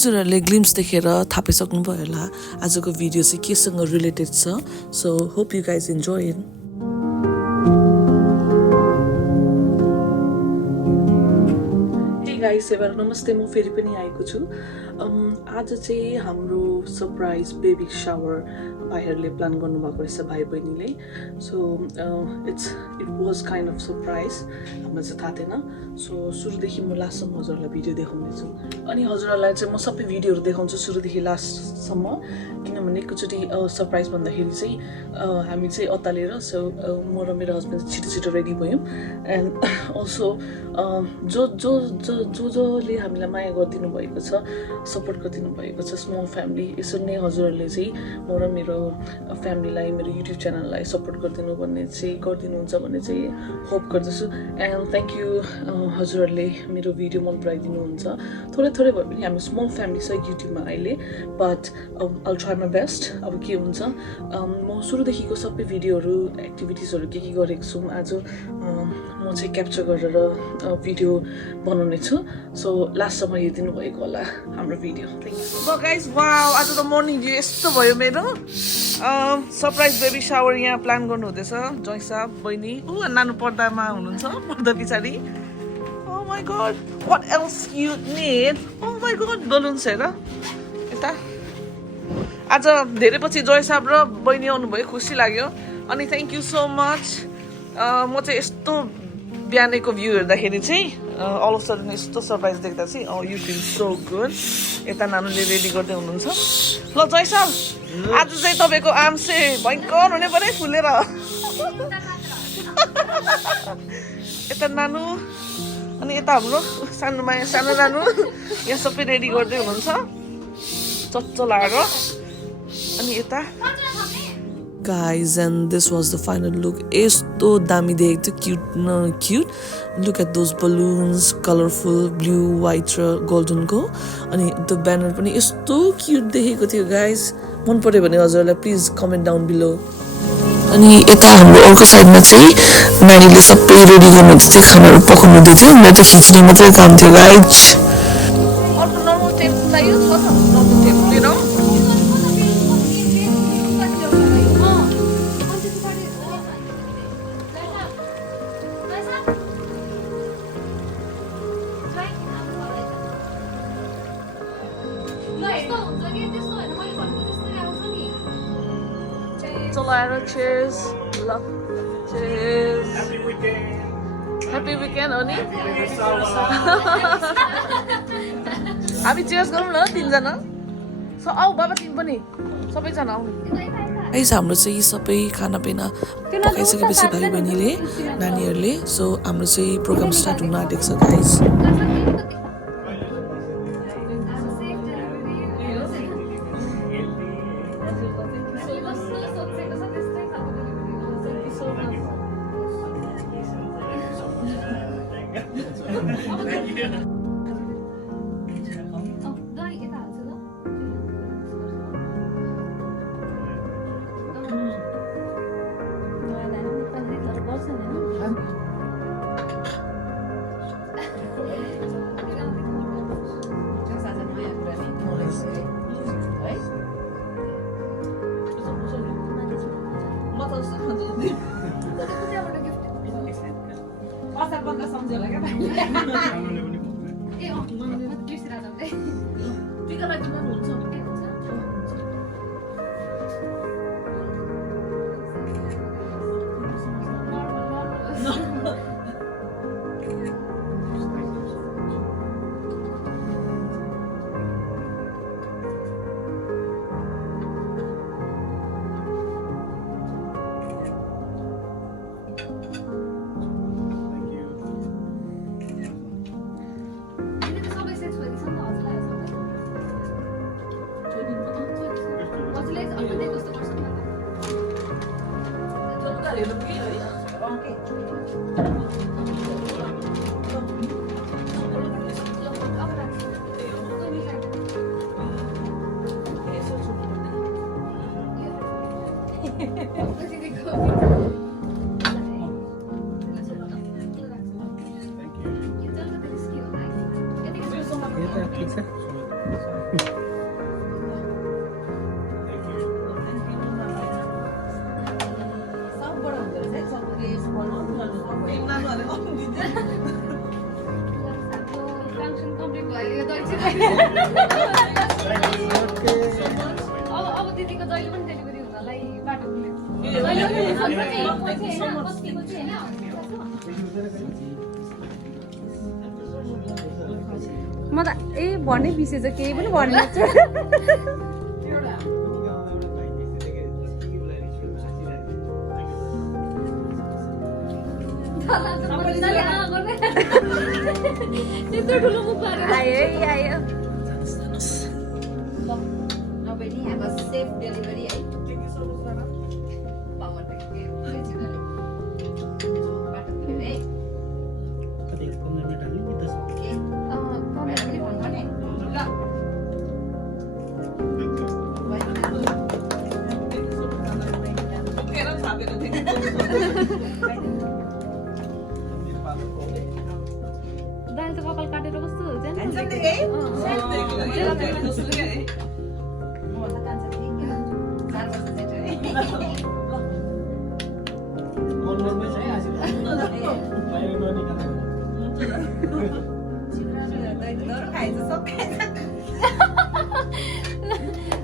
हजुरहरूले ग्लिम्स देखेर थाहा सक्नुभयो होला आजको भिडियो चाहिँ केसँग रिलेटेड छ so hope you guys enjoy it guys एबार नमस्ते म फेरि पनि आएको छु आज चाहिँ हाम्रो सरप्राइज बेबी शावर भाइहरूले प्लान गर्नुभएको रहेछ भाइ बहिनीले so it was kind of surprise हामीलाई चाहिँ थाहा थिएन सो सुरुदेखि म लास्टसम्म हजुरहरूलाई भिडियो देखाउनेछु अनि हजुरहरूलाई चाहिँ म सबै भिडियोहरू देखाउँछु सुरुदेखि लास्टसम्म किनभने एकचोटि सरप्राइज भन्दाखेरि चाहिँ हामी चाहिँ अत्तालिएर सो म र मेरो हस्बेन्ड छिटो छिटो रेडी भयौँ एन्ड अल्सो जसले हामीलाई माया गरिदिनु भएको छ सपोर्ट गरिदिनु भएको छ स्मल फ्यामिली यसरी नै हजुरहरूले चाहिँ म र मेरो फ्यामिलीलाई मेरो युट्युब च्यानललाई सपोर्ट गरिदिनुहुन्छ भन्ने चाहिँ होप गर्दछु एन्ड थ्याङ्क यू हजुरहरूले मेरो भिडियो मन पराइदिनुहुन्छ थोरै थोरै भए पनि हामी स्मल फ्यामिली छ युट्युबमा अहिले but I'll try my best अब के हुन्छ म सुरुदेखिको सबै भिडियोहरू एक्टिभिटिजहरू के गरेको छु आज म चाहिँ क्याप्चर गरेर भिडियो बनाउने छु सो लास्टसम्म हेरिदिनु भएको होला हाम्रो भिडियो सो गाइस वाउ आज त मर्निङ भ्यू यस्तो भयो मेरो सरप्राइज बेबी शावर यहाँ प्लान गर्नु हुँदैछ जोइ साहब बहिनी नानु पर्दामा हुनुहुन्छ पर्दा पछाडि oh my God what else you need oh my God balloons हेर यता आज धेरै पछि जोइ साहब र बहिनी आउनुभयो खुसी लाग्यो अनि थ्याङ्क यू सो मच म चाहिँ यस्तो बिहानको भ्यू हेर्दाखेरि चाहिँ अल अफ सडन यस्तो सरप्राइज देख्दा चाहिँ यु फिल सो गुड यता नानुले रेडी गर्दै हुनुहुन्छ ल जय साल आज चाहिँ तपाईँको आर्म चाहिँ भयङ्कर हुने पऱ्यो फुलेर यता नानु अनि यता हाम्रो सानो नानु यहाँ सबै रेडी गर्दै हुनुहुन्छ चच्चो लाएर अनि यता guys and this was the final look esto dami dekhyo cute look at those balloons colorful blue white र golden ko अनि the banner पनि esto cute देखेको थियो guys मन पर्यो भने हजुरलाई प्लिज कमेन्ट डाउन बिलो अनि यता हाम्रो अर्को साइडमा चाहिँ नानीले सबै रेडी गर्नु थियो खानाहरु पकाउनु दियो मेरो त खिच्ने मात्रै काम थियो गाइज अर्को नर्मल टेबल चाहियो छ नर्मल टेबल लिएर cheers love cheers happy weekend Oni हामी cheers गरौँ न तीनजना सो आऊ बाबा तिमी पनि सबैजना आऊ गाइस हाम्रो चाहिँ सबै खानापिना पकाइसकेपछि भाइ बहिनीले नानीहरूले सो हाम्रो चाहिँ प्रोग्राम स्टार्ट हुन आँटेको छ गाइस अब दिदीको जहिले पनि डेलिभरी हुनलाई बाटो म त भन्नै बिर्सेछ केही पनि भन्नु त्यत्रो ठुलो मुख आयो आयो have a safe delivery. दाल त कपाल काटेर कस्तो हुन्छ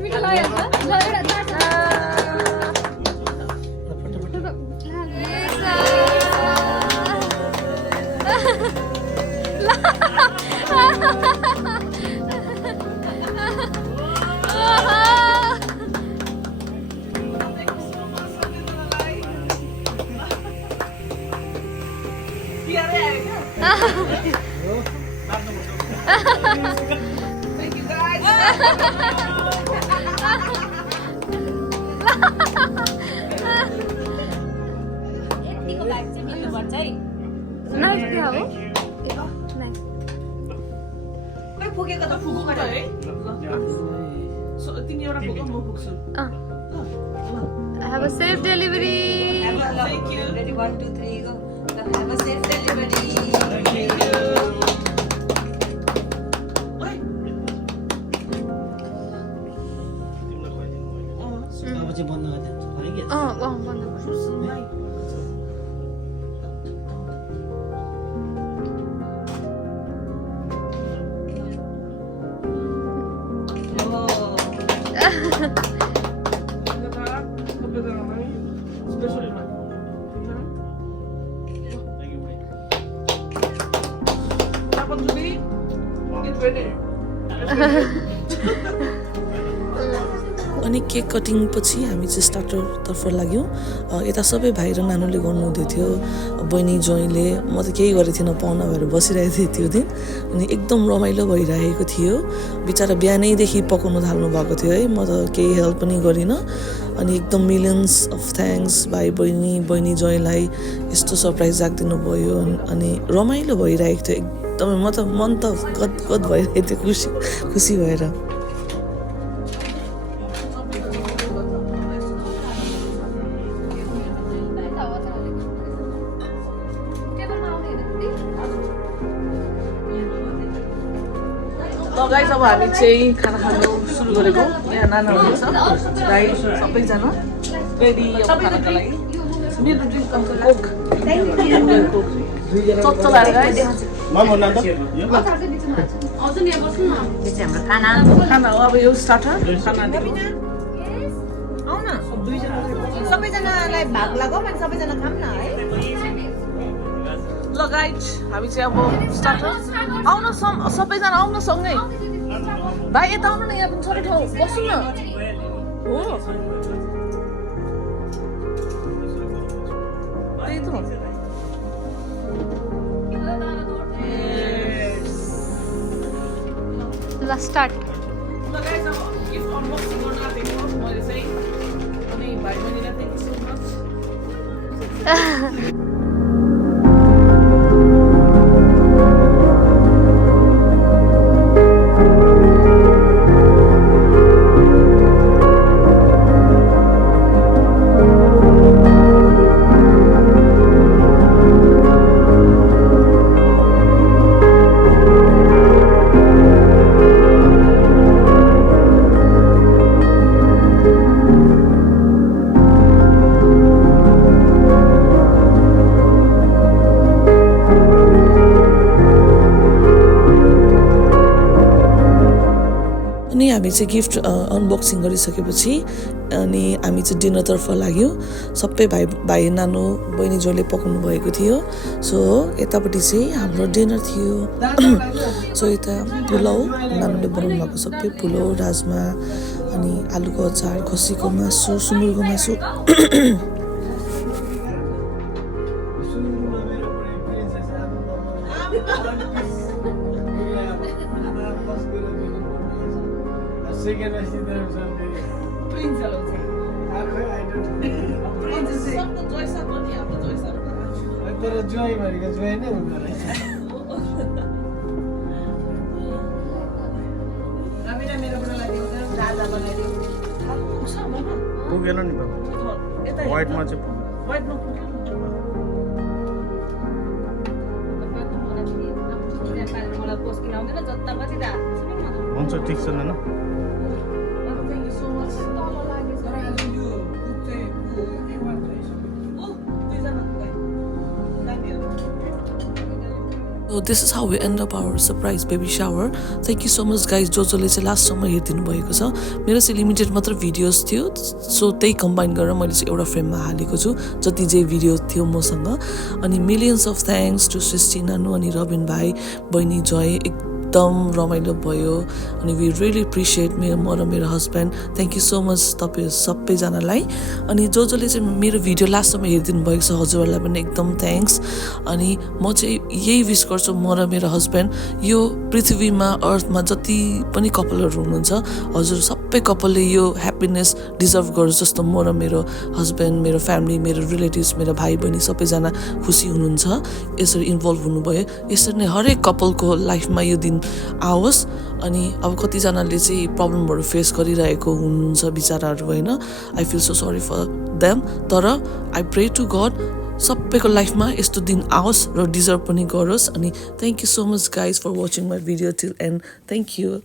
मिठो Thank you guys. यतिको ब्याग चाहिँ मिल्नुपर्छ है नाइफ के हो खै फुकेको त फुकु है तिमी एउटा फुक म फुक्छु Have a safe delivery. Thank you. Ready 1 2 3 go. Have a safe delivery. Thank you. बन्द अनि केक कटिङ पछि हामी चाहिँ स्टार्टरतर्फ लाग्यौँ यता सबै भाइ र नानुले गर्नुहुँदै थियो बहिनी ज्वाइँले म त केही गरेको थिइनँ पाहुना भएर बसिरहेको थिएँ त्यो दिन अनि एकदम रमाइलो भइरहेको थियो बिचरा बिहानैदेखि पकाउनु थाल्नु भएको थियो है म त केही हेल्प पनि गरिनँ अनि एकदम मिलियन्स अफ थ्याङ्क्स भाइ बहिनी ज्वाइँलाई यस्तो सरप्राइज राखिदिनु भयो अनि रमाइलो भइरहेको थियो एकदमै मन त गदगद भइरहेको थियो खुसी भएर गाइस अब हामी चाहिँ खाना खानु सुरु गरेको यहाँ नाना हुनुहुन्छ भाइ सबैजना रेडी अब खानाको लागि मेरो ड्रिङ्क कोक चलाएर गाइस खाना हो अब यो स्टार्टर खाना सबैजनालाई भाग लगाऊ अनि सबैजना खाम न है ल गाइस हामी चाहिँ अब स्टार्टर आउन सबैजना आउन सँगै भाइ यता आउनु न यहाँ पनि छोटो ठाउँ बस्नु न हो त्यही त ल स्टार्ट ल गाइस अब गिफ्ट अनबक्सिङ गर्न आएको मैले चाहिँ अनि भाइ बहिनीलाई थ्याङ्क यू सो मच हामी चाहिँ गिफ्ट अनबक्सिङ गरिसकेपछि अनि हामी चाहिँ डिनरतर्फ लाग्यो सबै भाइ नानो बहिनी जसले पकाउनु भएको थियो सो यतापट्टि चाहिँ हाम्रो डिनर थियो सो यता पुलाउ नानुले बनाउनु भएको सबै पुलाउ राजमा अनि आलुको अचार खसीको मासु सुँगुरको मासु तर ज्वाइँ भनेको ज्वाइँ नै हुँदो रहेछ पुगेन नि बाबु वाइटमा चाहिँ हुन्छ ठिक छ नाना So this is how we end up our surprise baby shower. Thank you so much guys जसले चाहिँ लास्टसम्म हेरिदिनु भएको छ मेरो चाहिँ लिमिटेड मात्र भिडियोज थियो सो त्यही कम्बाइन गरेर मैले चाहिँ एउटा फ्रेममा हालेको छु जति चाहिँ भिडियो थियो मसँग अनि मिलियन्स अफ थ्याङ्क्स टु सृष्टि नानु अनि रबिन भाइ बहिनी जय एकदम रमाइलो भयो अनि वी रियली एप्रिसिएट म र मेरो husband thank you so much तपाईँ सबैजनालाई अनि जसले चाहिँ मेरो भिडियो लास्टसम्म हेरिदिनु भएको छ हजुरहरूलाई पनि एकदम थ्याङ्क्स अनि म चाहिँ यही विस गर्छु म र मेरो हस्बेन्ड यो पृथ्वीमा अर्थमा जति पनि कपालहरू हुनुहुन्छ हजुर सबै कपालले यो ह्याप्पिनेस डिजर्भ गरोस् जस्तो म र मेरो हस्बेन्ड मेरो फ्यामिली मेरो रिलेटिभ्स मेरो भाइ बहिनी सबैजना खुसी हुनुहुन्छ यसरी इन्भल्भ हुनुभयो यसरी नै हरेक कपालको लाइफमा यो दिन आओस् अनि अब कतिजनाले चाहिँ प्रब्लमहरू फेस गरिरहेको हुनुहुन्छ बिचाराहरू होइन I feel so sorry for them तर आई प्रे टु गड सबैको लाइफमा यस्तो दिन आओस् र डिजर्भ पनि गरोस् अनि thank you so much guys for watching my video till end thank you